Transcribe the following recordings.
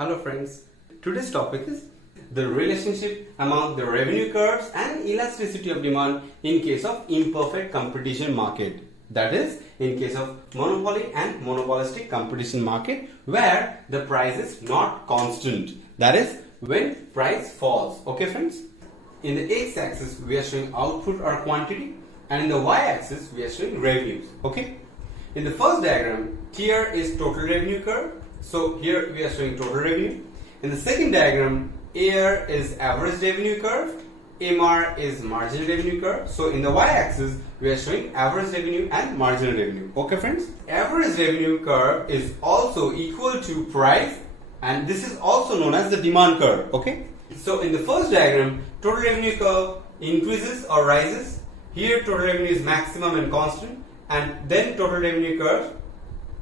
Hello friends, today's topic is the relationship among the revenue curves and elasticity of demand in case of imperfect competition market. That is, in case of monopoly and monopolistic competition market where the price is not constant. That is, when price falls. Okay friends? In the x-axis we are showing output or quantity, and in the y-axis we are showing revenues. Okay? In the first diagram, here is total revenue curve. So here we are showing total revenue. In the second diagram, AR is average revenue curve, MR is marginal revenue curve. So in the y-axis, we are showing average revenue and marginal revenue. Okay friends? Average revenue curve is also equal to price, and this is also known as the demand curve. Okay? So in the first diagram, total revenue curve increases or rises. Here total revenue is maximum and constant, and then total revenue curve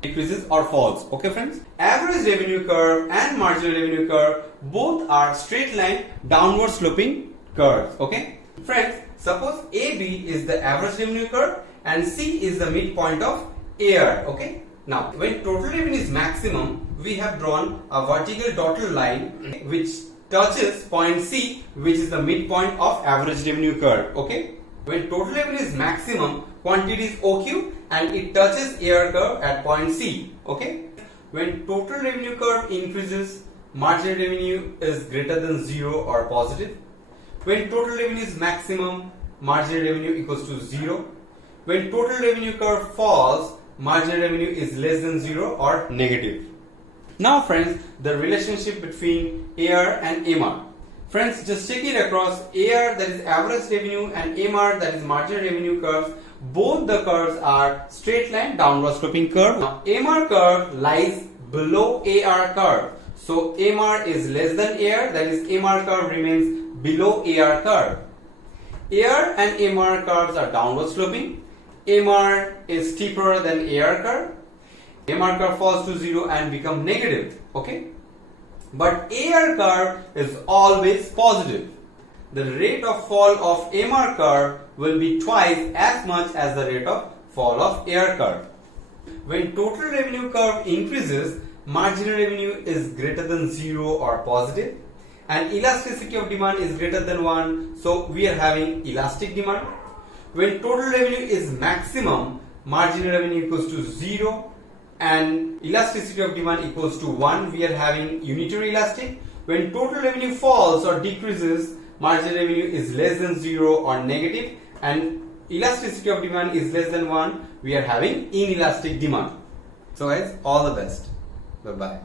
decreases or falls. Okay friends? Average revenue curve and marginal revenue curve both are straight line downward sloping curves. Okay friends, suppose AB is the average revenue curve and C is the midpoint of AR. Okay, now when total revenue is maximum, we have drawn a vertical dotted line which touches point C, which is the midpoint of average revenue curve. Okay, when total revenue is maximum, quantity is OQ and it touches AR curve at point C. Okay, when total revenue curve increases, marginal revenue is greater than 0 or positive. When total revenue is maximum, marginal revenue equals to 0. When total revenue curve falls, marginal revenue is less than 0 or negative. Now friends, the relationship between AR and MR. Friends, just take it across. AR, that is average revenue, and MR, that is marginal revenue curves. Both the curves are straight line downward sloping curve. Now MR curve lies below AR curve. So MR is less than AR, that is MR curve remains below AR curve. AR and MR curves are downward sloping. MR is steeper than AR curve. MR curve falls to 0 and become negative. Okay? But AR curve is always positive. The rate of fall of MR curve will be twice as much as the rate of fall of AR curve. When total revenue curve increases, marginal revenue is greater than 0 or positive, and elasticity of demand is greater than 1, so we are having elastic demand. When total revenue is maximum, marginal revenue equals to 0 and elasticity of demand equals to 1, we are having unitary elastic. When total revenue falls or decreases, marginal revenue is less than 0 or negative, and elasticity of demand is less than 1, we are having inelastic demand. So guys, all the best. Bye bye.